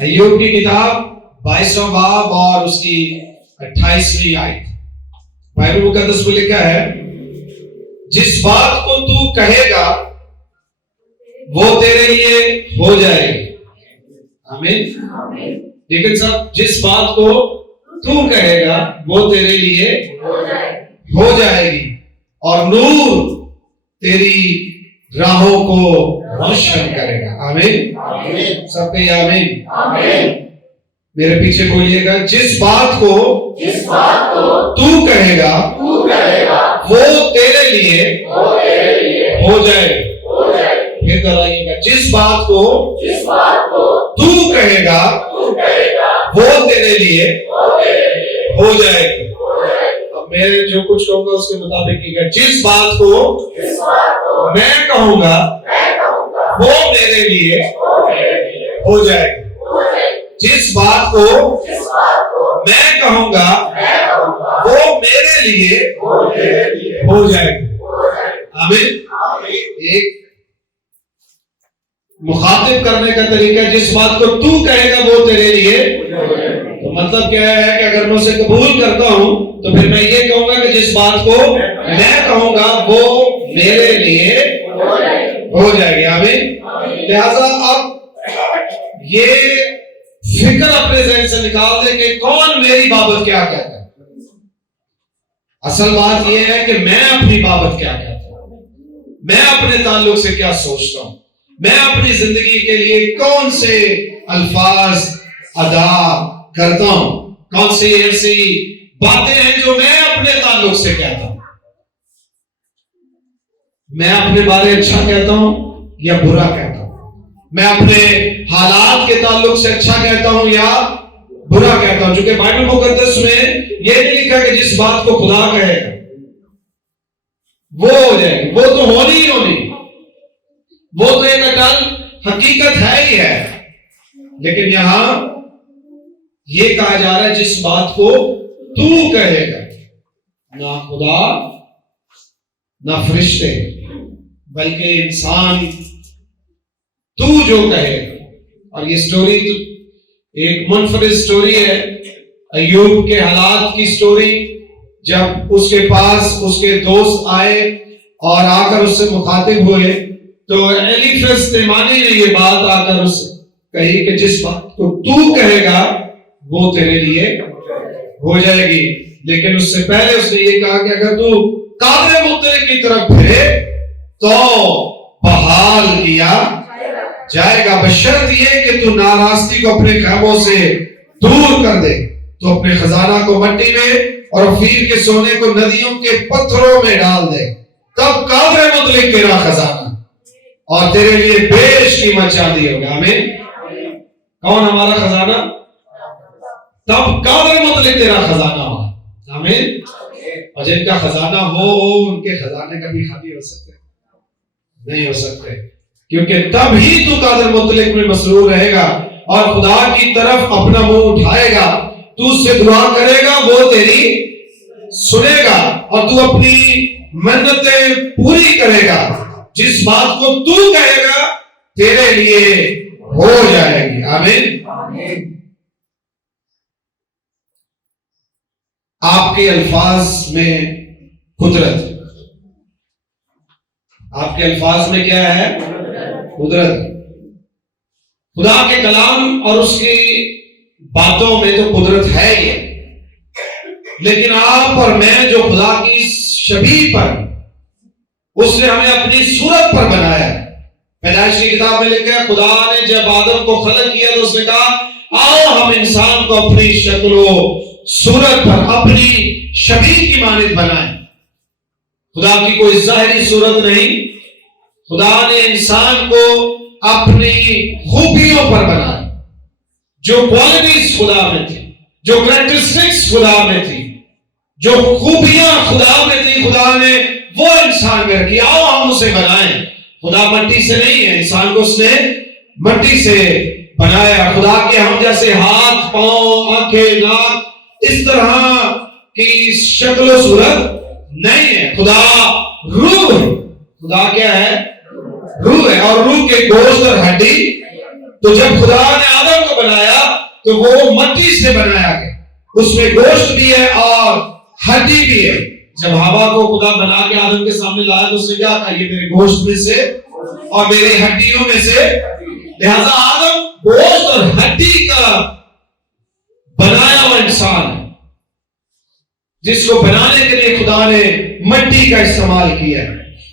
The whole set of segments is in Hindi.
अय्यूब की किताब 22वां बाब और उसकी 28वीं आयत। बाइबल मुकद्दस में लिखा है, जिस बात को तू कहेगा वो तेरे लिए हो जाएगी। आमीन। लेकिन सब, जिस बात को तू कहेगा वो तेरे लिए हो जाएगी और नूर तेरी राहों को रोशन करेगा। आमीन। सब कहिए आमीन। मेरे पीछे बोलिएगा, जिस बात को तू कहेगा वो तेरे लिए हो जाएगी। फिर दोहराइएगा, जिस बात को तू कहेगा वो तेरे लिए हो जाएगी। अब मैं जो कुछ कहूंगा उसके मुताबिक कीजिएगा। जिस बात को मैं कहूंगा वो मेरे लिए हो जाएगी। जिस बात को मैं कहूंगा वो मेरे लिए हो जाएगी। आमीन। एक मुखातिब करने का तरीका, जिस बात को तू कहेगा वो तेरे लिए, तो मतलब क्या है कि अगर मैं उसे कबूल करता हूं तो फिर मैं ये कहूंगा कि जिस बात को मैं कहूंगा वो मेरे लिए हो जाएगी। आमीन। लिहाजा अब ये फिक्र अपने ज़हन से निकाल दे कि कौन मेरी बाबत क्या कहता है। असल बात यह है कि मैं अपनी बाबत क्या कहता हूं, मैं अपने ताल्लुक से क्या सोचता हूं, मैं अपनी जिंदगी के लिए कौन से अल्फाज अदा करता हूं, कौन सी ऐसी बातें हैं जो मैं अपने ताल्लुक से कहता हूं। मैं अपने बारे अच्छा कहता हूं या बुरा कहता हूं, मैं अपने हालात के ताल्लुक से अच्छा कहता हूं या बुरा कहता हूं। क्योंकि बाइबल मुकद्दस में यह नहीं लिखा कि जिस बात को खुदा कहेगा वो हो जाएगी, वो तो होनी ही होनी, वो तो एक अटल हकीकत है ही है। लेकिन यहां यह कहा जा रहा है, जिस बात को तू कहेगा, ना खुदा ना फरिश्ते, बल्कि इंसान तू जो कहेगा। और ये स्टोरी तो एक मुनफरिद स्टोरी है, अय्यूब के हालात की स्टोरी। जब उसके पास उसके दोस्त आए और आकर उससे मुखातिब हुए तो एलीफज तेमानी ने ये बात आकर उससे कही कि जिस बात को तू कहेगा वो तेरे लिए हो जाएगी। लेकिन उससे पहले उसने ये कहा कि अगर तू कादर मुतलक की तरफ फिरे तो बहाल किया जाएगा, बशर्त ये कि तू नाराजगी को अपने खैमों से दूर कर दे। तो अपने खजाना को मिट्टी में और अफीर के सोने को नदियों के पत्थरों में डाल दे, तब कादर मुतलक तेरा खजाना और तेरे लिए बेशकीमत चांदी होगा। आमीन। कौन हमारा खजाना? तब कादर मुतलक तेरा खजाना होगा। आमीन। और जिनका खजाना हो उनके खजाने कभी खाली हो सकते नहीं हो सकते, क्योंकि तब ही तू कादर मुतलक में मसरूर रहेगा और खुदा की तरफ अपना मुंह उठाएगा। तू उससे दुआ करेगा, वो तेरी सुनेगा और तू अपनी मन्नतें पूरी करेगा। जिस बात को तू कहेगा तेरे लिए हो जाएगी। आमीन। आपके अल्फाज में कुदरत, आपके अल्फाज में क्या है? कुदरत। खुदा के कलाम और उसकी बातों में तो कुदरत है ही है, लेकिन आप और मैं जो खुदा की शबीह पर, उसने हमें अपनी सूरत पर बनाया है। पैदाइश की किताब में लिखा है, खुदा ने जब आदम को खलक किया तो उसने कहा आओ हम इंसान को अपनी शक्ल सूरत पर, अपनी शबीह की मानित बनाए। खुदा की कोई जाहिरी सूरत नहीं, खुदा ने इंसान को अपनी खूबियों पर बनाया। जो क्वालिटीज खुदा में थी, जो कैरेक्टरिस्टिक्स खुदा में थी, जो खूबियां खुदा में थी, खुदा ने वो इंसान में रखी। आओ हम उसे बनाएं। खुदा मिट्टी से नहीं है, इंसान को उसने मिट्टी से बनाया। खुदा के हम जैसे हाथ, पांव, आंखें, नाक, इस तरह की शक्ल सूरत नहीं है। खुदा रूह है। खुदा क्या है? रूह है। और रूह के गोश्त और हड्डी। तो जब खुदा ने आदम को बनाया तो वो मिट्टी से बनाया गया, उसमें गोश्त भी है और हड्डी भी है। जब हवा को खुदा बना के आदम के सामने लाया तो उसने क्या कहा, ये मेरे गोश्त में से और मेरी हड्डियों में से। लिहाजा आदम गोश्त और हड्डी का बनाया हुआ इंसान है, जिसको बनाने के लिए खुदा ने मिट्टी का इस्तेमाल किया।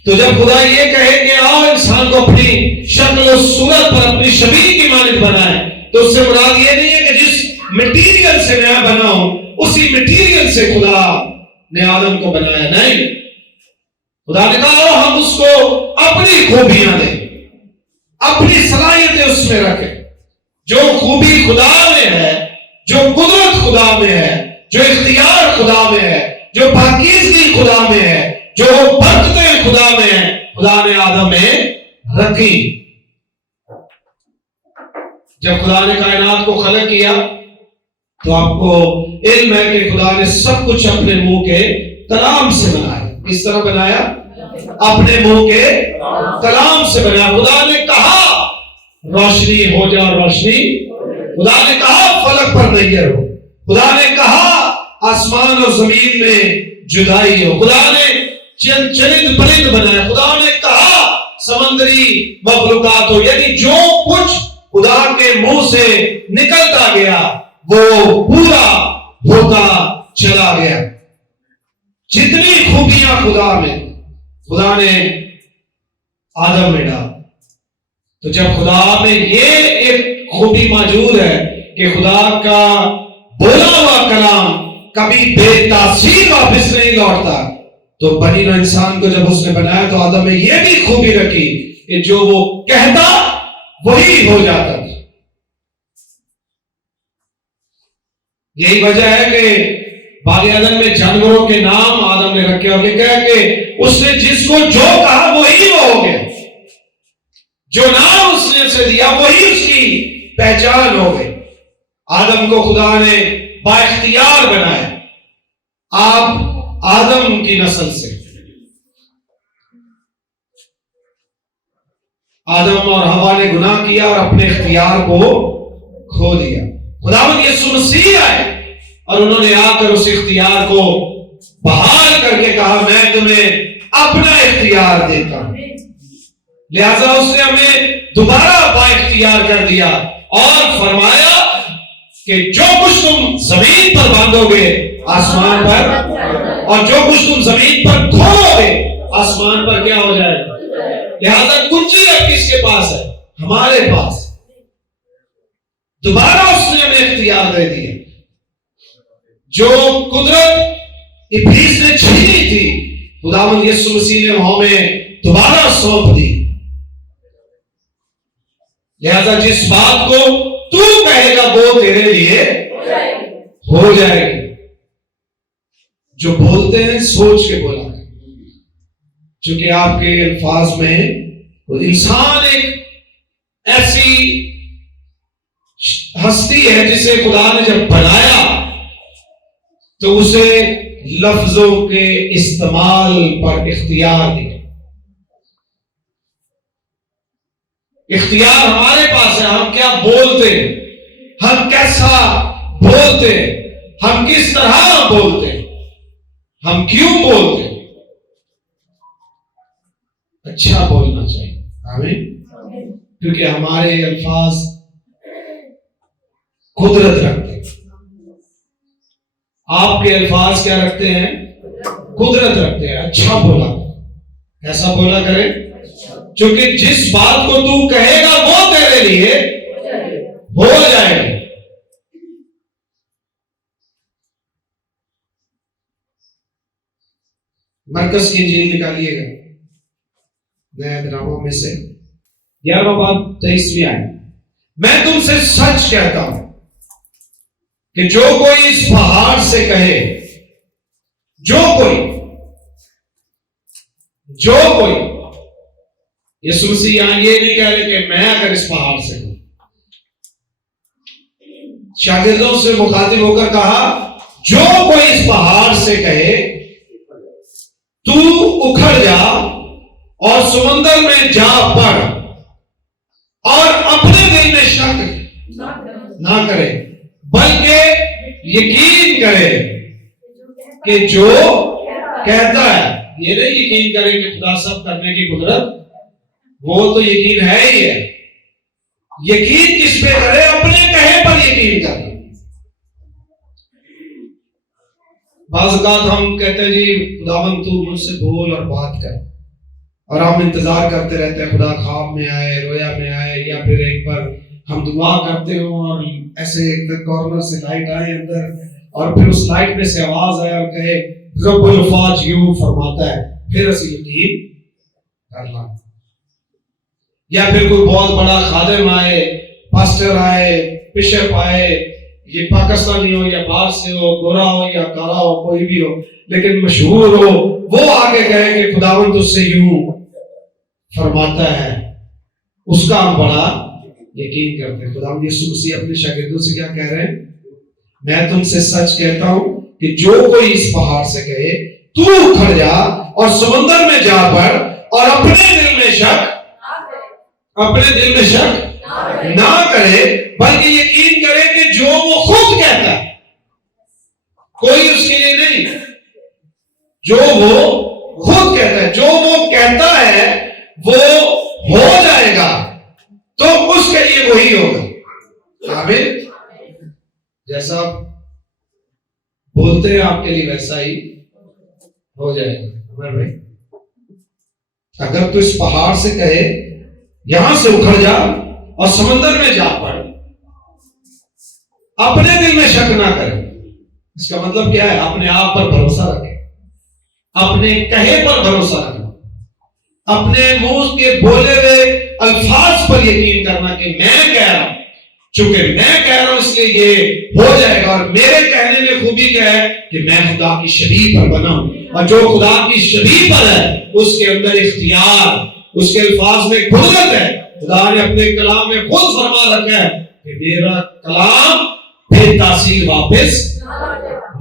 तो जब खुदा ये कहे कि आओ इंसान को अपनी शक्ल और सूरत पर अपनी शबीह की मानित बनाए, तो उससे मुराद ये नहीं है कि जिस मटेरियल से मैं बना हूं उसी मटेरियल से खुदा ने आदम को बनाया। नहीं, खुदा ने कहा हम उसको अपनी खूबियां दें, अपनी सलाहियतें उसमें रखें। जो खूबी खुदा में है, जो कुदरत खुदा में है, जो इख्तियार खुदा में है, जो पाकीज़गी खुदा में है, जो बरकतें खुदा में है, खुदा ने आदम में रखी। जब खुदा ने कायनात को खलक किया तो आपको इल्म है कि खुदा ने सब कुछ अपने मुंह के कलाम से बनाया। किस तरह बनाया? अपने मुंह के कलाम से बनाया। खुदा ने कहा रोशनी हो जाए, रोशनी। खुदा ने कहा फलक पर नैयर हो। खुदा ने कहा आसमान और जमीन में जुदाई हो। खुदा ने चरिंद परिंद बनाया। खुदा ने कहा समंदरी मखलूकात हो। यानी जो कुछ खुदा के मुंह से निकलता गया वो पूरा होता चला गया। जितनी खूबियां खुदा में, खुदा ने आदम में डाला। तो जब खुदा में ये एक खूबी मौजूद है कि खुदा का बोला हुआ कलाम कभी बेतासीर वापस नहीं लौटता, तो बनी ना इंसान को जब उसने बनाया तो आदम में यह भी खूबी रखी कि जो वो कहता वही हो जाता था। यही वजह है कि बाग अदन में जानवरों के नाम आदम ने रखे और लिखा है कि उसने जिसको जो कहा वही वो हो गया। जो नाम उसने उसे दिया वही उसकी पहचान हो गई। आदम को खुदा ने बाइख्तियार बनाया। आप आदम की नस्ल से, आदम और हवा ने गुनाह किया और अपने इख्तियार को खो दिया। खुदावंद यीशु मसीह आए और उन्होंने आकर उस इख्तियार को बहाल करके कहा मैं तुम्हें अपना इख्तियार देता हूं। लिहाजा उसने हमें दोबारा बाइख्तियार कर दिया और फरमाया कि जो कुछ तुम जमीन पर बांधोगे आसमान पर, और जो कुछ तुम जमीन पर खोलोगे आसमान पर क्या हो जाएगा। लिहाजा कुंजी अब किसके पास है? हमारे पास। दोबारा उसने हमें इख्तियार दे दिया। जो कुदरत इब्लीस ने छीनी थी, खुदावंद यीशु मसीह ने हमें दोबारा सौंप दी। लिहाजा जिस बात को तू कहेगा वो तेरे लिए हो जाएगी। जो बोलते हैं सोच के बोला है, क्योंकि आपके अल्फाज में इंसान एक ऐसी हस्ती है जिसे खुदा ने जब बनाया तो उसे लफ्जों के इस्तेमाल पर इख्तियार दिया। इख्तियार हमारे पास है। हम क्या बोलते, हम कैसा बोलते, हम किस तरह बोलते, हम क्यों बोलते। अच्छा बोलना चाहिए, आमीन, क्योंकि हमारे अल्फाज कुदरत रखते हैं। आपके अल्फाज क्या रखते हैं? कुदरत रखते हैं। अच्छा बोला, कैसा बोला करें, क्योंकि जिस बात को तू कहेगा वो तेरे लिए हो जाएगी। मरकज की इंजील निकालिएगा नया ड्रामा में से 11वां बाब 23वीं आयत। मैं तुमसे सच कहता हूं कि जो कोई इस पहाड़ से कहे, जो कोई यीशु मसीह यहां ये नहीं कह रहे कि मैं अगर इस पहाड़ से हूं, शागिर्दों से मुखातिब होकर कहा जो कोई इस पहाड़ से कहे तू उखड़ जा और समुद्र में जा पड़ और अपने दिल में शक ना करे यकीन करे कि जो कहता है। ये नहीं यकीन करे कि खुदा सब करने की कुदरत, वो तो यकीन है ही है। यकीन किस पे करे? अपने कहे पर यकीन करना। बाज़ औक़ात हम कहते हैं जी खुदावंद तू मुझसे बोल और बात कर, और हम इंतजार करते रहते हैं खुदा ख्वाब में आए, रोया में आए, या फिर एक बार हम दुआ करते हो और ऐसे एक कॉर्नर से लाइट आए अंदर, और फिर उस लाइट में से आवाज आए और कहे रब्बुल फ़ाज यूं फरमाता है, फिर असं यकीन करना। या फिर कोई बहुत बड़ा खादिम आए, पास्टर आए, बिशप आए, ये पाकिस्तानी हो या बाहर से हो, गोरा हो या काला हो, कोई भी हो, लेकिन मशहूर हो, वो आगे कहे कि खुदावंद तुझसे यूं फरमाता है, उसका हम बड़ा यकीन करते हैं। खुदावंद यीशु मसीह अपने शागिर्दों से क्या कह रहे हैं? मैं तुमसे सच कहता हूं कि जो कोई इस पहाड़ से कहे तू उखड़ जा और समुद्र में जा पड़, और अपने दिल में शक ना करे, बल्कि यकीन करे कि जो वो खुद कहता है, कोई उसके लिए नहीं, जो वो खुद कहता है, जो वो कहता है वो हो जाएगा, तो उसके लिए वही होगा। आमीन। जैसा बोलते हैं आपके लिए वैसा ही हो जाएगा। भाई अगर तू इस पहाड़ से कहे यहां से उखड़ जा और समंदर में जा पड़, अपने दिल में शक ना करे, इसका मतलब क्या है? अपने आप पर भरोसा रखे, अपने कहे पर भरोसा रखना, अपने मुंह के बोले हुए अल्फाज पर यकीन करना कि मैं कह रहा हूं, चूंकि मैं कह रहा हूं इसलिए ये हो जाएगा, और मेरे कहने में खूबी क्या है कि मैं खुदा की शबीह पर बना हूं, और जो खुदा की शबीह पर है उसके अंदर इख्तियार, उसके अल्फाज में कुदरत है। खुदा ने अपने कलाम में खुद फरमा रखा है कि मेरा कलाम बेतासीर वापस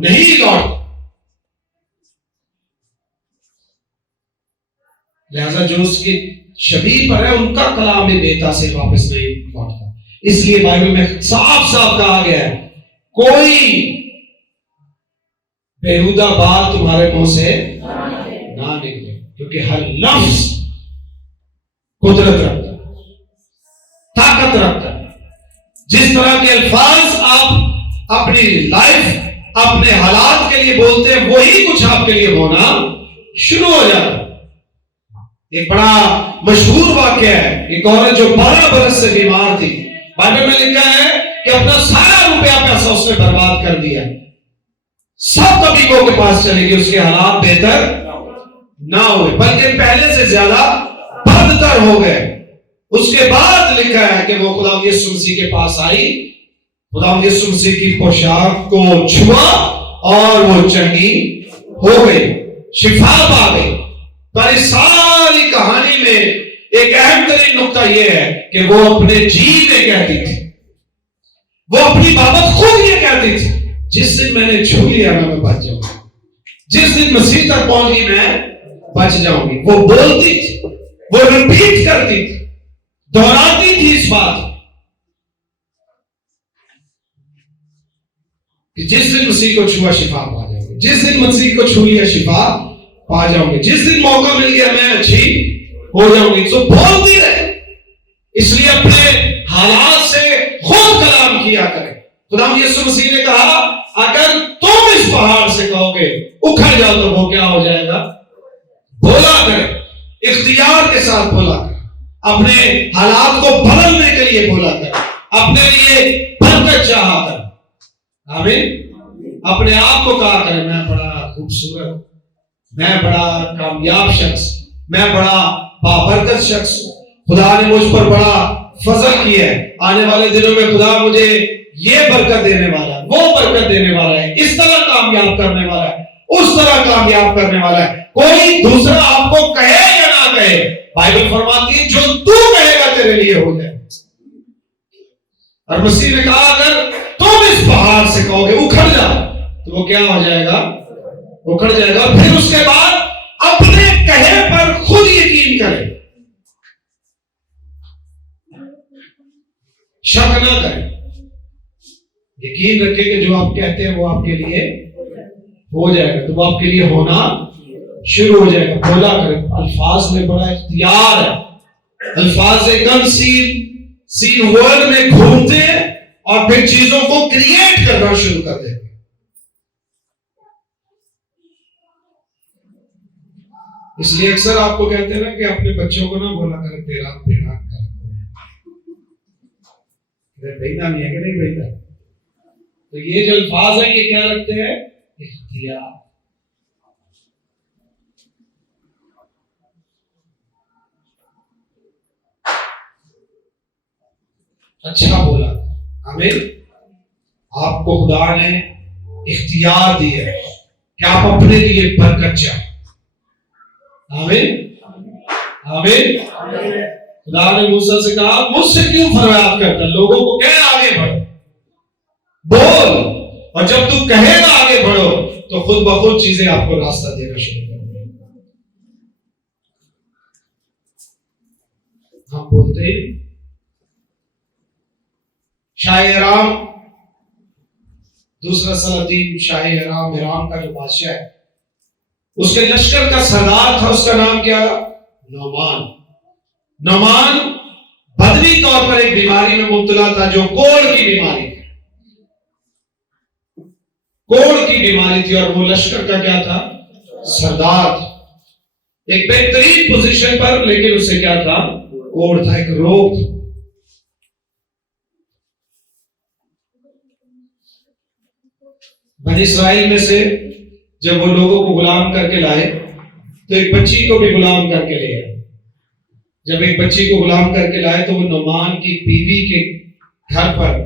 नहीं लौटता। लिहाजा जो उसकी शबीह पर है उनका कलाम भी बेतासीर वापस नहीं लौटता। इसलिए बाइबल में साफ साफ कहा गया है कोई बेहुदा बात तुम्हारे मुंह से ना निकले, क्योंकि हर लफ्ज कुदरत रखता है, ताकत रखता है। जिस तरह के अल्फाज आप अपनी लाइफ, अपने हालात के लिए बोलते हैं, वही कुछ आपके लिए होना शुरू हो जाता है। एक बड़ा मशहूर वाक्य है, एक औरत जो 12 बरस से बीमार थी, बाइबल में लिखा है कि अपना सारा रुपया पैसा उसने बर्बाद कर दिया, सब तबीबों के पास चली गई, उसके हालात बेहतर ना हुए बल्कि पहले से ज्यादा बदतर हो गए। उसके बाद लिखा है कि वो खुदा यीशु मसीह के पास आई, खुदा यीशु मसीह की पोशाक को छुआ और वो चंगी हो गई, शिफा पा गई। पर इस सारी कहानी में एक अहम तरीन नुक्ता यह है कि वो अपने जी में कहती थी, वो अपनी बाबत खुद ये कहती थी, जिस दिन मैंने छू लिया मैं बच जाऊंगी, जिस दिन मसीह तक पहुंची मैं बच जाऊंगी। वो बोलती थी, वो रिपीट करती थी, दोहराती थी इस बात कि जिस दिन मसीह को छुआ शिफा पा जाऊंगी, जिस दिन मसीह को छू लिया शिफा पा जाऊंगी, जिस दिन मौका मिल गया मैं अच्छी हो जाऊंगी। तो बोलती रहे, इसलिए अपने हालात से खुद कलाम किया करें। खुदा यीशु मसीह ने कहा अगर तुम इस पहाड़ से कहोगे उखड़ जाओ, तो वो क्या हो जाएगा? बोला करें, इख्तियार के साथ बोला करें, अपने हालात को बदलने के लिए बोला करें, अपने लिए बरकत चाहा करें। आमीन। अपने आप को कहा करें मैं बड़ा खूबसूरत, मैं बड़ा कामयाब शख्स, मैं बड़ा बाबरकत शख्स हूं, खुदा ने मुझ पर बड़ा फजल किया है, आने वाले दिनों में खुदा मुझे ये बरकत देने वाला है, वो बरकत देने वाला है, इस तरह कामयाब करने वाला है, उस तरह कामयाब करने वाला है। कोई दूसरा आपको कहे या ना कहे, बाइबल फरमाती है जो तू कहेगा तेरे लिए हो जाए। और मसीह ने कहा अगर तुम इस पहाड़ से कहोगे उखड़ जा, तो वो क्या हो जाएगा? उखड़ जाएगा। फिर उसके बाद अपने कहे पर खुद यकीन करें, शक ना करें। यकीन रखें कि जो आप कहते हैं वो आपके लिए हो जाएगा, तो वो आपके लिए होना शुरू हो जाएगा। बोला करें, अल्फाज में बड़ा इख्तियार है। अल्फाज एकदम सीन वर्ल्ड में घूमते हैं और फिर चीजों को क्रिएट करना शुरू कर देते हैं। इसलिए अक्सर आपको कहते हैं ना कि अपने बच्चों को ना बोला करें तेरा बेटा कर, बेटा नहीं है कि नहीं बेटा। तो ये जो अल्फाज है ये क्या रखते हैं? इख्तियार। अच्छा बोला, हमें आपको खुदा ने इख्तियार दिया है कि आप अपने लिए बरकत चाहें। आमीन आमीन। खुदा ने मूसा से कहा मुझसे क्यों फरियाद करता, लोगों को कह आगे बढ़ो, बोल, और जब तू कहेगा आगे बढ़ो तो खुद ब खुद चीजें आपको रास्ता देना शुरू कर देंगी। हम बोलते हैं शाह राम, दूसरा सलातीन शाह राम, ईरान का जो बादशाह है, उसके लश्कर का सरदार था, उसका नाम क्या? नौमान। नौमान बदनी तौर पर एक बीमारी में मुब्तला था जो कोढ़ की बीमारी थी। कोढ़ की बीमारी थी और वो लश्कर का क्या था? सरदार था, एक बेहतरीन पोजीशन पर, लेकिन उसे क्या था? कोढ़ था, एक रोग था। बनी इस्राइल में से जब वो लोगों को गुलाम करके लाए तो एक बच्ची को भी गुलाम करके ले आए। जब एक बच्ची को गुलाम करके लाए तो वो नुमान की बीवी के घर पर,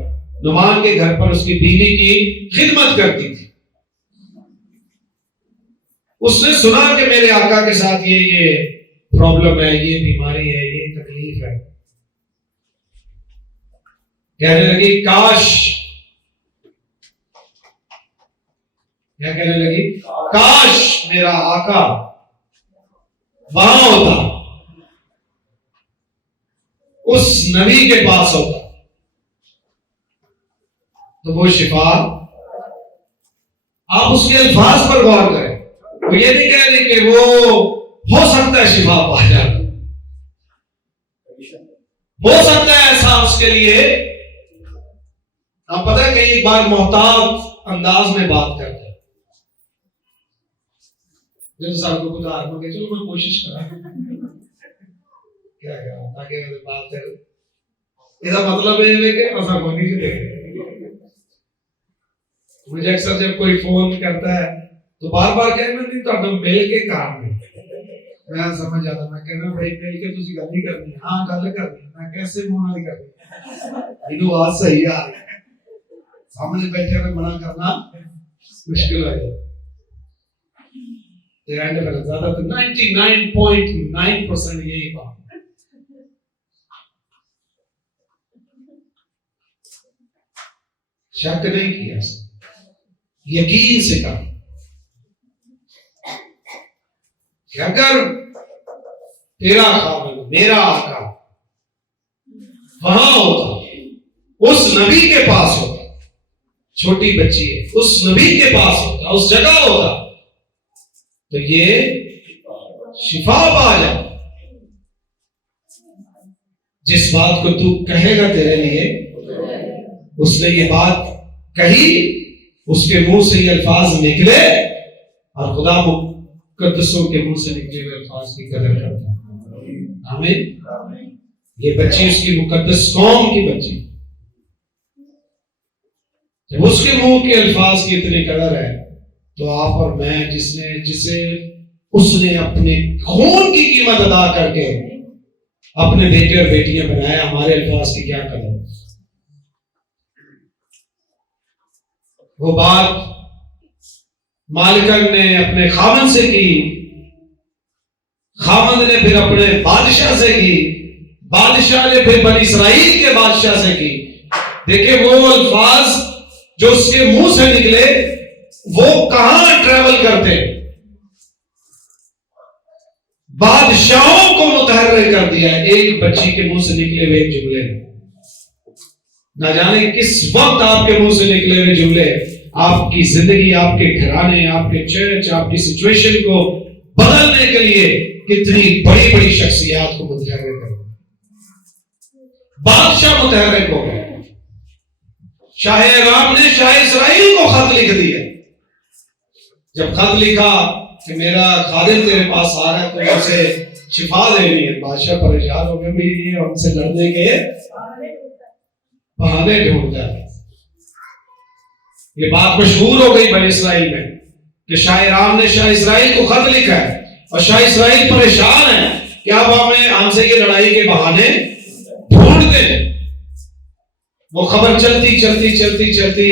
नुमान के घर पर उसकी बीवी की खिदमत करती थी। उसने सुना कि मेरे आका के साथ ये प्रॉब्लम है, ये बीमारी है, ये तकलीफ है। कहने लगी काश, क्या कहने लगी? काश मेरा आका वहां होता, उस नबी के पास होता, तो वो शिफा। आप उसके अल्फाज पर गौर करें, वो ये नहीं कह रही कि वो हो सकता है शिफा पा जाए, हो सकता है ऐसा उसके लिए। आप पता है कई बार मोहताज अंदाज में बात करते हैं, जब साहब को खुदा आत्मा के, चलो मैं कोशिश करा क्या ताकि बात है, इसका मतलब है कि ऐसा होनी चाहिए। मुझे अक्सर जब कोई फोन करता है तो बार बार कहना नहीं तो मिल के काम है, मैं समझ जाता, मैं कहना भाई मिल के तुझी गल नहीं करनी, हाँ गल करनी, मैं कैसे मुंह नाल करनी, इनु बात सही आ रही, सामने बैठे में मना करना मुश्किल हो जाता। ज्यादातर 99.9% यही बात। शक नहीं किया, यकीन से कहा कि अगर तेरा खामिल मेरा आका वहां होता, उस नबी के पास होता, छोटी बच्ची है, उस नबी के पास होता, उस जगह होता, तो ये शिफा पा जा। जिस बात को तू कहेगा तेरे लिए, उसने ये बात कही, उसके मुंह से ये अल्फाज निकले, और खुदा मुकद्दसों के मुंह से निकले हुए अल्फाज की कदर करता है। आमीन। ये बच्ची उसकी मुकद्दस कौम की बच्ची, जब उसके मुंह के अल्फाज की इतनी कदर है, तो आप और मैं जिसे उसने अपने खून की कीमत अदा करके अपने बेटे और बेटियां बनाया, हमारे अल्फाज की क्या कदर। वो बात मालिकन ने अपने खामन से की, खामन ने फिर अपने बादशाह से की, बादशाह ने फिर बनी इस्राइल के बादशाह से की। देखिए वो अल्फाज जो उसके मुंह से निकले वो कहां ट्रेवल करते, बादशाहों को मुतहर्रिक कर दिया एक बच्ची के मुंह से निकले हुए एक जुमले ने। ना जाने किस वक्त आपके मुंह से निकले हुए जुमले आपकी जिंदगी, आपके घराने, आपके चर्च, आपकी सिचुएशन को बदलने के लिए कितनी बड़ी बड़ी शख्सियत को मुतहर्रिक कर, बादशाह मुतहर्रिक हो गए। शाह राम ने शाह इस्राइल को खत लिख दिया। जब खत लिखा कि मेरा खादिम तेरे पास आ रहा है तो उसे शिफा देनी है, बादशाह परेशान हो गया, भाई ये हमसे लड़ने के बहाने ढूंढता है। ये बात मशहूर हो गई बनी इस्राइल में कि शाह राम ने शाह इस्राइल को खत लिखा है और शाह इस्राइल परेशान है कि अब हमें हमसे ये लड़ाई के बहाने ढूंढते। वो खबर चलती चलती चलती चलती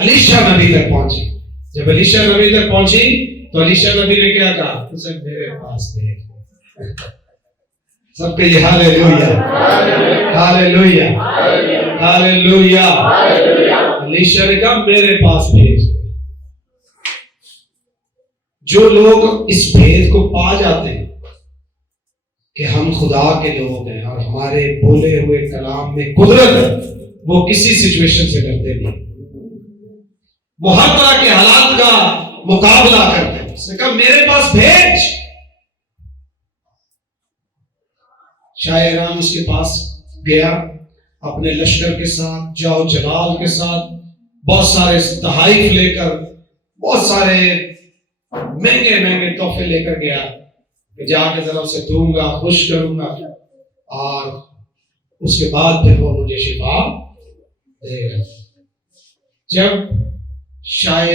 अलीशा नबी तक पहुंची। जब अलीशा नबी तक पहुंची तो अलीशा नबी ने क्या कहा, उसे मेरे पास भेज। सबके ये हालेलुया हालेलुया हालेलुया। अलीशा ने कहा मेरे पास भेज। जो लोग इस भेद को पा जाते हैं कि हम खुदा के लोग हैं और हमारे बोले हुए कलाम में कुदरत है, वो किसी सिचुएशन से डरते नहीं, वो हर तरह के हालात का मुकाबला करते हैं। उसने कहा मेरे पास भेज। शाह राम उसके पास गया अपने लश्कर के साथ, जाओ जलाल के साथ, बहुत सारे तहाइफ लेकर, बहुत सारे महंगे महंगे तोहफे लेकर गया कि जाके जरा उसे दूंगा, खुश करूंगा और उसके बाद फिर वो मुझे शिफा देगा। जब शाह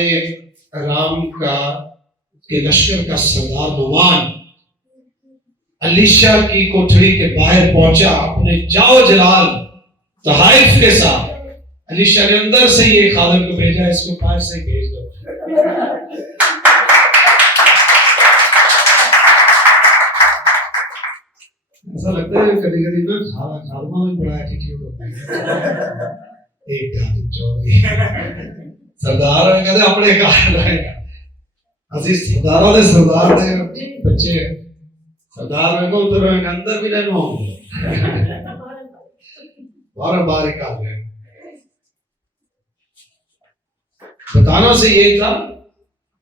राम का के लश्कर का सरदार नुमान अलीशा की कोठरी के बाहर पहुंचा अपने जाओ जलाल तहाइफ के साथ, अलीशा ने अंदर से ये खादिम को भेजा, इसको बाहर से भेज दो। ऐसा लगता है कभी कभी ना खादिमा में बड़ा एटीट्यूड होता है। एक खादिम चौधरी सरदार ने कहते अपने घर लाएगा, असि सरदारों ने सरदार ने बच्चे सरदार को उधर अंदर भी लेना बार बार का है। बताना से ये था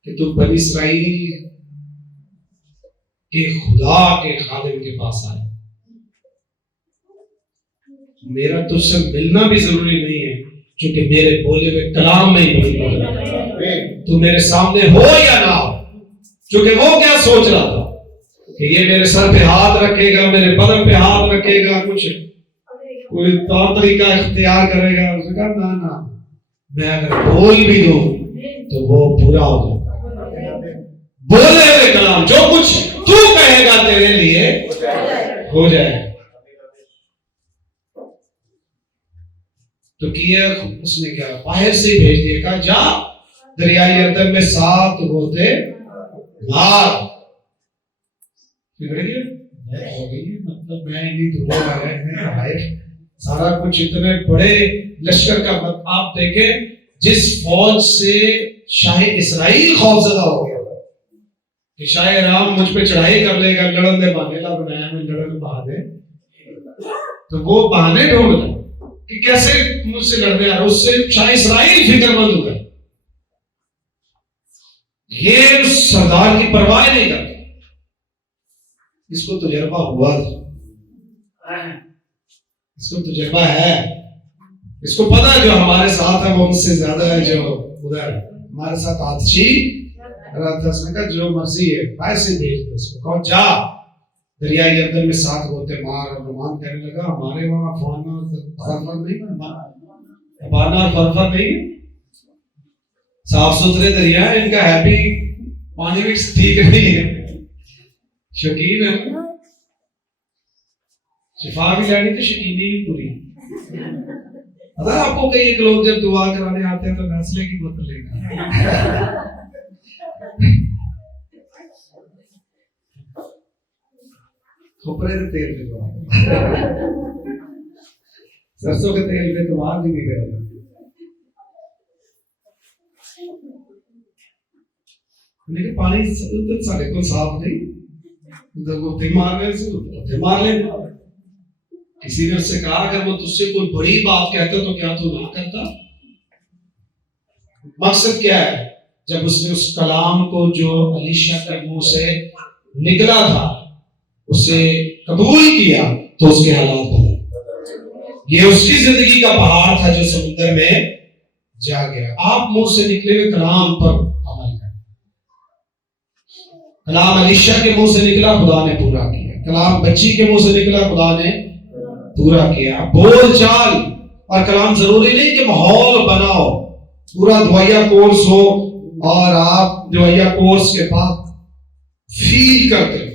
कि तू बनी इस्राइल के खुदा के खादिम के पास आए। मेरा तुझसे मिलना भी जरूरी नहीं है क्योंकि मेरे बोले हुए कलाम में ही बोल, तू मेरे सामने हो या ना हो। क्योंकि वो क्या सोच रहा था कि ये मेरे सर पे हाथ रखेगा, मेरे बदन पे हाथ रखेगा, कुछ कोई तौर तरीका इख्तियार करेगा। उसने कहा ना ना, मैं अगर बोल भी दूं तो वो पूरा हो जाए। बोले हुए कलाम जो कुछ तू कहेगा तेरे लिए हो जाएगा। तो किया उसने, क्या बाहर से भेज दिया, कहा जा दरियाई यरदन में 7 गोते मार। बिगड़ गया हो गई, मतलब मैं इन्हीं दुआ लगा है सारा कुछ। इतने बड़े लश्कर का आप देखें जिस फौज से शाह इस्राइल खौफजदा हो गया कि शाह राम मुझ पे चढ़ाई कर लेगा, लड़न दे बहाने ला बनाया मैं लड़न बहाने, तो वो बहाने ढूंढ रहा कि कैसे मुझसे लड़ने आ रहा। उससे शाह इस्राइल फिक्रमंद हो गया। ये उस सरदार की परवाह नहीं करता। इसको तजुर्बा हुआ, इसको तजुर्बा है, इसको पता है जो हमारे साथ है वो उनसे ज्यादा है जो उधर हमारे साथ आतशी उसने कहा जो मर्जी है पैसे भेज दो उसको, कहो जा दरियाई यरदन में 7 गोते मार। और नुमान कहने लगा हमारे वहां अफवाना फरफर नहीं, अफवाना और फरफर नहीं, साफ सुथरे दरिया है, इनका हैप्पी पानी भी ठीक नहीं है, शौकीन है, शिफा भी लेनी तो शकीनी भी पूरी। अगर आपको कई एक लोग जब दुआ कराने आते हैं तो नस्ले की बोतल लेगा। खोपरे के तेल पे दुआ, सरसों के तेल पे दुआ भी नहीं करेगा। लेकिन पानी उधर सारे को साफ नहीं, उधर को मारने से उधर मार लेना। किसी ने उससे कहा अगर वो तुझसे कोई बड़ी बात कहता तो क्या तू ना करता? मकसद क्या है? जब उसने उस कलाम को जो अलीशा के मुंह से निकला था उसे कबूल किया तो उसके हालात बदल। ये उसकी जिंदगी का पहाड़ था जो समुद्र में जा गिरा। आप मुंह से निकले हुए कलाम पर अमल करें। कलाम अलीशा के मुंह से निकला, खुदा ने पूरा किया। कलाम बच्ची के मुंह से निकला, खुदा ने पूरा किया। बोल चाल और कलाम जरूरी नहीं कि माहौल बनाओ, पूरा दुआया कोर्स हो और आप दुआया कोर्स के बाद फील करते हो।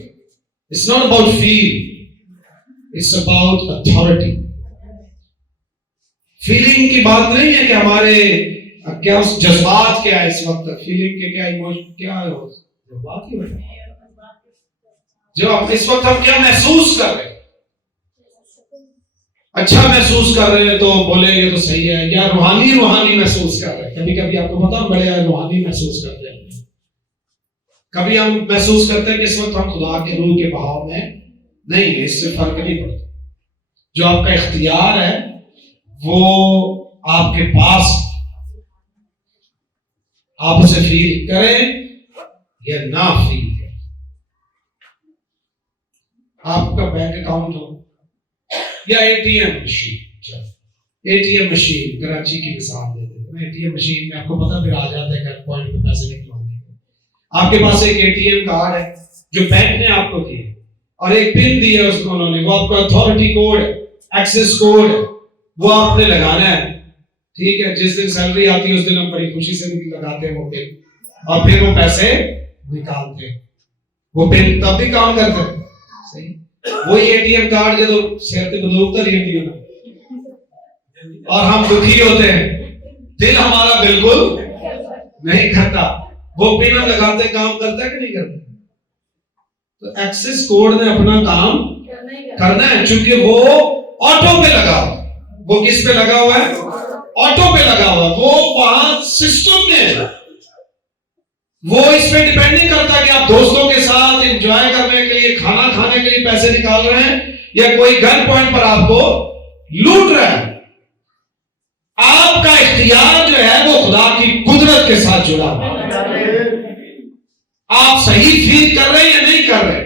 It's not about feel, it's about authority. Feeling की बात नहीं है कि हमारे क्या उस जज्बात क्या है इस वक्त, फीलिंग के क्या इमोशन क्या है, जज्बात ही है जो इस वक्त हम क्या महसूस कर रहे हैं। अच्छा महसूस कर रहे हैं तो बोलेंगे तो सही है, या रूहानी महसूस कर रहे हैं। कभी कभी आपको पता बड़े रूहानी महसूस करते हैं। कभी हम महसूस करते हैं कि इस वक्त हम खुदा के रूह के बहाव में नहीं है, इससे फर्क नहीं पड़ता। जो आपका इख्तियार है वो आपके पास, आप उसे फील करें या ना फील करें। आपका बैंक अकाउंट हो या एटीएम मशीन, कराची की मिसाल दे देते हैं। एटीएम मशीन में आपको पता फिर आ जाता है कि पॉइंट पे पैसे निकलवाने के। आपके पास एक एटीएम कार्ड है जो बैंक ने आपको दिया और एक पिन दिया उसको उन्होंने, वो आपका अथॉरिटी कोड है, एक्सेस कोड है, वो आपने लगाना है। ठीक है, जिस दिन सैलरी आती है उस दिन हम बड़ी खुशी से भी लगाते हैं वो पिन और फिर वो पैसे निकालते हैं। वो पिन तब भी काम करता है, सही। वही एटीएम कार्ड जो शहर के बदौलत एटीएम और हम दुखी होते हैं, दिल हमारा बिल्कुल नहीं करता। वो पिन हम लगाते काम करता है कि नहीं करता? तो एक्सेस कोड ने अपना काम करना है, क्योंकि वो ऑटो पे लगा हुआ। वो किस पे लगा हुआ है? ऑटो पे लगा हुआ। वो वहां सिस्टम में है। वो इस पे डिपेंड नहीं करता कि आप दोस्तों के साथ एंजॉय करने के लिए, खाना खाने के लिए पैसे निकाल रहे हैं या कोई गन पॉइंट पर आपको लूट रहा है। आपका इख्तियार जो है वो खुदा की कुदरत के साथ जुड़ा हुआ है। आप सही फील कर रहे हैं या नहीं कर रहे?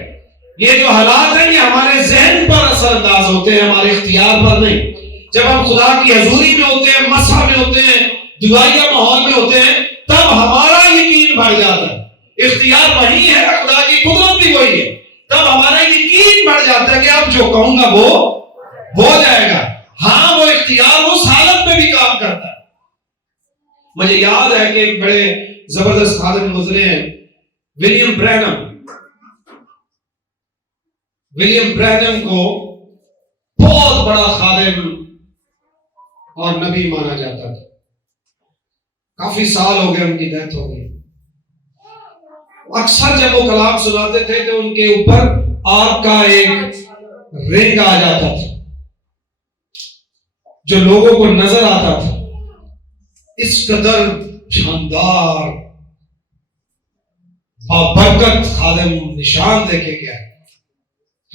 ये जो हालात हैं ये हमारे जहन पर असरअंदाज होते हैं, हमारे इख्तियार पर नहीं। जब हम खुदा की हजूरी में होते हैं, मसा में होते हैं, दुआया माहौल में होते हैं, तब हमारा यकीन बढ़ जाता है। इख्तियार वही है, खुदा की कुदरत भी वही है। तब हमारा यकीन बढ़ जाता है कि अब जो कहूंगा वो हो जाएगा। हाँ, वो इख्तियार उस हालत में भी काम करता है। मुझे याद है कि एक बड़े जबरदस्त खादिम गुजरे हैं, विलियम ब्रैनम को बहुत बड़ा खादिम और नबी माना जाता था। काफी साल हो गए, उनकी डेथ हो गई। अक्सर जब वो कलाम सुनाते थे तो उनके ऊपर आग का एक रिंग आ जाता था जो लोगों को नजर आता था। इस कदर शानदार बाबरकत खादिम निशान देखे गया।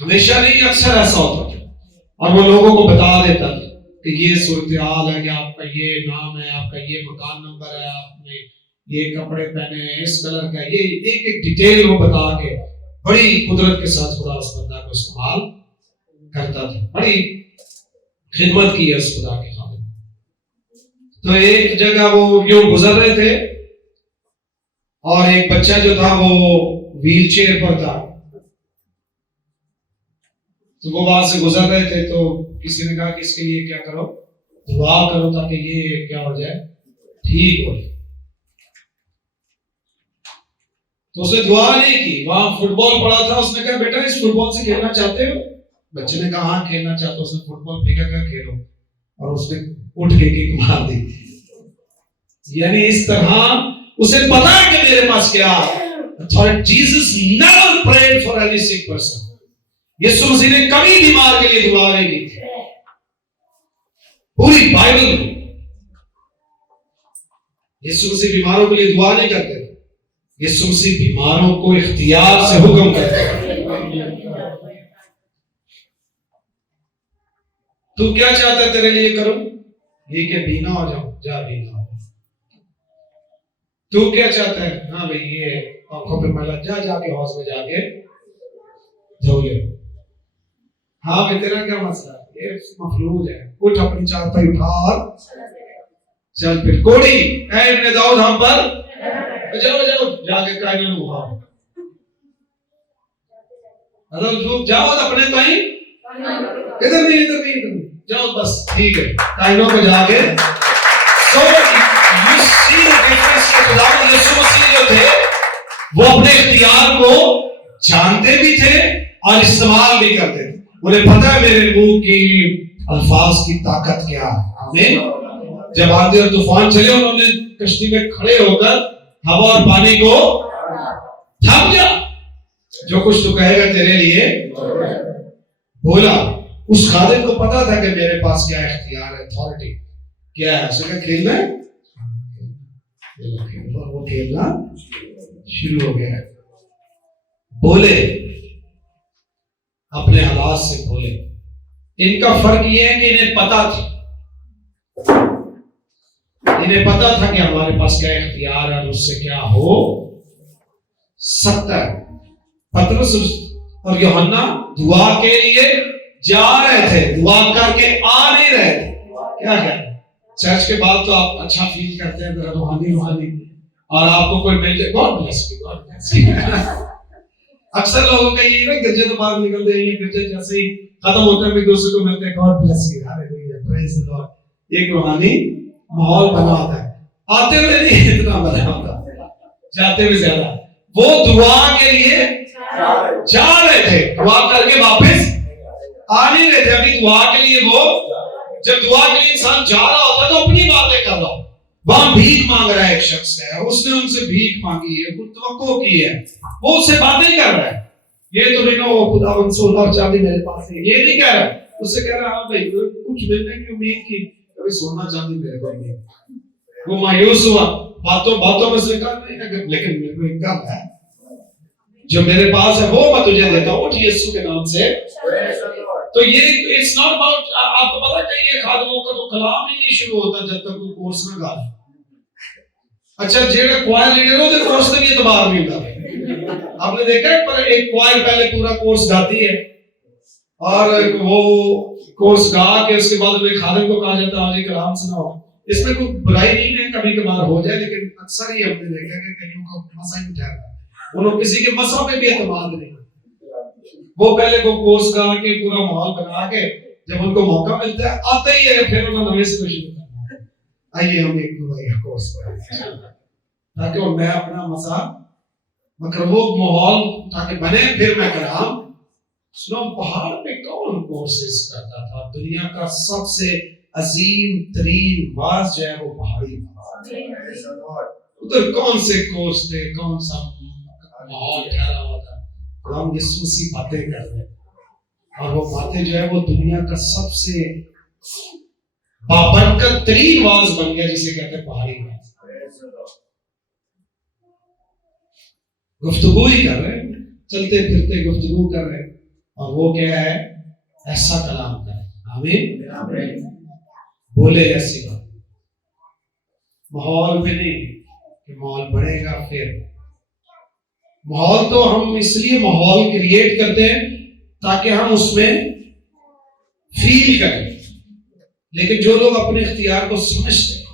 हमेशा नहीं, अक्सर ऐसा होता था और वो लोगों को बता देता था कि ये सूरत हाल है, कि आपका ये नाम है, आपका ये मकान नंबर है, आपने ये कपड़े पहने हैं, इस कलर का, ये एक एक डिटेल वो बता के बड़ी कुदरत के साथ खुदा उस बंदा को इस्तेमाल करता था। बड़ी खिदमत की है उस खुदा के खादिम। तो एक जगह वो यूं गुजर रहे थे और एक बच्चा जो था वो व्हील चेयर पर था। तो वो वहां से गुजर रहे थे तो किसी ने कहा कि इसके लिए क्या करो, दुआ करो ताकि ये क्या हो जाए, ठीक हो जाए। तो उसने दुआ नहीं की। वहां फुटबॉल पड़ा था, उसने कहा बेटा इस फुटबॉल से खेलना चाहते हो? बच्चे ने कहा हाँ खेलना चाहता हूं। उसने फुटबॉल फेंका, क्या खेलो, और उसने उठ के किक मार दी। यानी इस तरह उसे पता है कि मेरे पास क्या है। Jesus never prayed for any sick person. यीशु मसीह ने कभी बीमार के लिए दुआ नहीं की थी। पूरी बाइबल में यीशु मसीह बीमारों के लिए दुआ नहीं करते। यीशु मसीह बीमारों को इख्तियार से हुक्म करते हैं। तू क्या चाहता है तेरे लिए करूं? ये कि बीना हो जाऊं, जा बीना हो। तू क्या चाहता है? हाँ भाई ये आंखों पे मैला, जा जाके हौज में जाके धो ले। हाँ भाई तेरा क्या मसला है? ये मफलूज है, उठ अपनी चारपाई उठा और चल फिर। कोड़ी ऐ इब्ने दाऊद हम पर जाओ जाओ जाके कायनात में उठाओ। अगर जाओ अपने ताई इधर नहीं इधर नहीं इधर जाओ, बस ठीक है कायनों पे जाके। So you see the difference. खुदावंद यीशु मसीह जो थे वो अपने इख्तियार को जानते भी थे और इस्तेमाल भी करते थे। उन्हें पता है मेरे मुंह की अल्फाज की ताकत क्या है। आमीन। जब आंधी और तूफान चले उन्होंने कश्ती में खड़े होकर हवा और पानी को थम जा, जो कुछ तू कहेगा तेरे लिए बोला। उस खादिम को पता था कि मेरे पास क्या इख्तियार है, अथॉरिटी क्या है। उसने खेलना है और वो खेलना शुरू हो गया। बोले, अपने हालात से बोले। इनका फर्क ये है कि इन्हें पता था कि हमारे पास क्या इख्तियार है और उससे क्या हो सकता है। पतरस और यूहन्ना दुआ के लिए जा रहे थे, दुआ करके आ नहीं रहे थे। क्या है चर्च के बाद तो आप अच्छा फील करते हैं, रूहानी और आपको कोई मिल जाए, God bless you, God bless you. अक्सर लोगों का ये ना गिरजे तो बाहर निकलते हैं, गिरजे जैसे ही खत्म होता है दूसरे को मिलते हैं, God bless you, hallelujah, praise the Lord. एक रूहानी माहौल बना होता है। आते हुए नहीं इतना बना होता, जाते हुए ज्यादा। वो दुआ के लिए जा रहे थे, दुआ करके वापस आ नहीं रहे थे। अभी दुआ के लिए वो, जब दुआ के लिए इंसान जा रहा होता है तो अपनी बातें कर रहा हो। वहां भीख मांग रहा है एक शख्स है, उसने उनसे भीख मांगी है, कुछ तवक्को की है, वो उससे बातें कर रहा है। ये तो नहीं ना वो खुदावंद सोना और चांदी मेरे पास है, ये नहीं कह रहा। उससे कह रहा हाँ भाई कुछ मिलने की उम्मीद की, कभी सोना चांदी मेरे पास नहीं। वो मायूस हुआ, बातों में से कहा नहीं, लेकिन मेरे को एक काम है, जो मेरे पास है वो मैं तुझे देता हूँ यीशु के नाम से। तो ये इट्स नॉट अबाउट, आपको पता है ये खादिमों का तो कलाम ही नहीं शुरू होता जब तक वो कोर्स ना गा। अच्छा जेड़ा क्वायर लीडर हो तो कोर्स का भी एतबार नहीं होता। आपने देखा है पर एक क्वायर पहले पूरा कोर्स गाती है और वो कोर्स गा के उसके बाद में खादिम को कहा जाता है कलाम सुनाओ। इसमें कोई बुराई नहीं है, कभी कभार हो जाए, लेकिन अक्सर ही हमने देखा कि कईयों को मसा ही उठाया, उन्होंने किसी के मसा पे भी एतमाद नहीं। वो पहले वो कोर्स गा के पूरा माहौल बना के जब उनको मौका मिलता है आते ही है, फिर उन्होंने नवे से शुरू करना है। आइए हम एक दुआई का कोर्स करें ताकि मैं अपना मसा मगर वो माहौल ताकि बने, फिर मैं कलाम सुनो। पहाड़ पे कौन कोर्सेस करता था? दुनिया का सबसे अजीम तरीन वाज जो है वो पहाड़ी था। उधर कौन से कोर्स थे, कौन सा माहौल ठहरा हुआ था? हम यीशु मसीह बातें कर रहे हैं और वो बातें जो है वो दुनिया का सबसे बाबरकत तरीन वाज बन गया, जिसे कहते हैं पहाड़ी वाज। गुफ्तगू ही कर रहे हैं, चलते फिरते गुफ्तगू कर रहे हैं, और वो क्या है? ऐसा कलाम करें। आमीन। बोले ऐसी बात, माहौल में नहीं कि माहौल बढ़ेगा। फिर माहौल तो हम इसलिए माहौल क्रिएट करते हैं ताकि हम उसमें फील करें, लेकिन जो लोग अपने इख्तियार को समझते हैं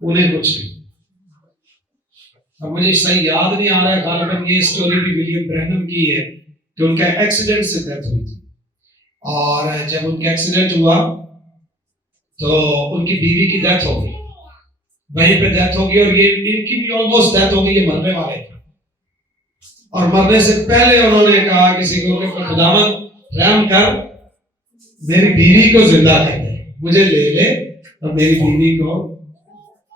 उन्हें कुछ नहीं। अब मुझे सही याद नहीं आ रहा है, गालिबन ये स्टोरी भी विलियम ब्रैनम की है कि उनका एक्सीडेंट से डेथ हुई थी, और जब उनका एक्सीडेंट हुआ तो उनकी बीवी की डेथ हो गई, वहीं पे डेथ हो गई, और ये इनकी भी ऑलमोस्ट डेथ हो गई, ये मरने वाले थे। और मरने से पहले उन्होंने कहा किसी को कि खुदावंद रहम कर मेरी बीवी को जिंदा कर दे, मुझे ले ले और मेरी बीवी को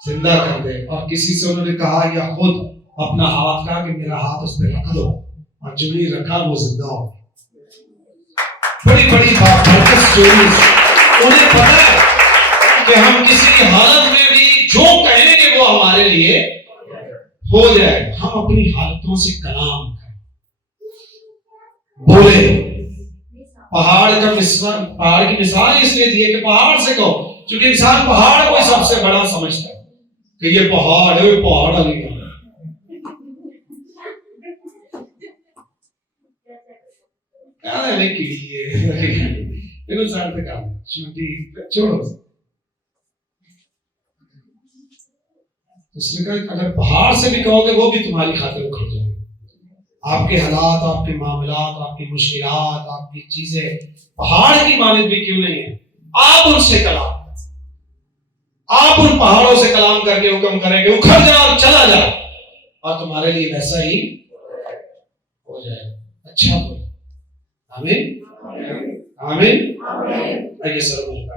जिंदा कर दे। और किसी से उन्होंने कहा या खुद अपना हाथ कहा कि मेरा हाथ उस पर रख दो, और जो ही रखा वो जिंदा हो गई। बड़ी बड़ी बात स्टोरीज। उन्हें पता है कि हम किसी हालत में भी जो कहेंगे वो हमारे लिए हो जाए। हम अपनी हालतों से कलाम करें, बोले पहाड़ की मिसाल इसलिए दी है कि पहाड़ से कहो, क्योंकि इंसान पहाड़ को सबसे बड़ा समझता है कि ये पहाड़ है, पहाड़ वाली बात है लेकिन देखो साथ में काम छोड़ो। उसने कहा अगर पहाड़ से भी कहोगे वो भी तुम्हारी खातिर उखड़ जाएगा। आपके हालात, आपके मामलात, आपकी मुश्किलात, आपकी चीजें पहाड़ की मानद भी क्यों नहीं है, आप उनसे कलाम, आप उन पहाड़ों से कलाम करके हुक्म करेंगे उखड़ जाओ, चला जाओ, और तुम्हारे लिए वैसा ही हो जाएगा। अच्छा बोलो आमीन, आमीन। आइए सर।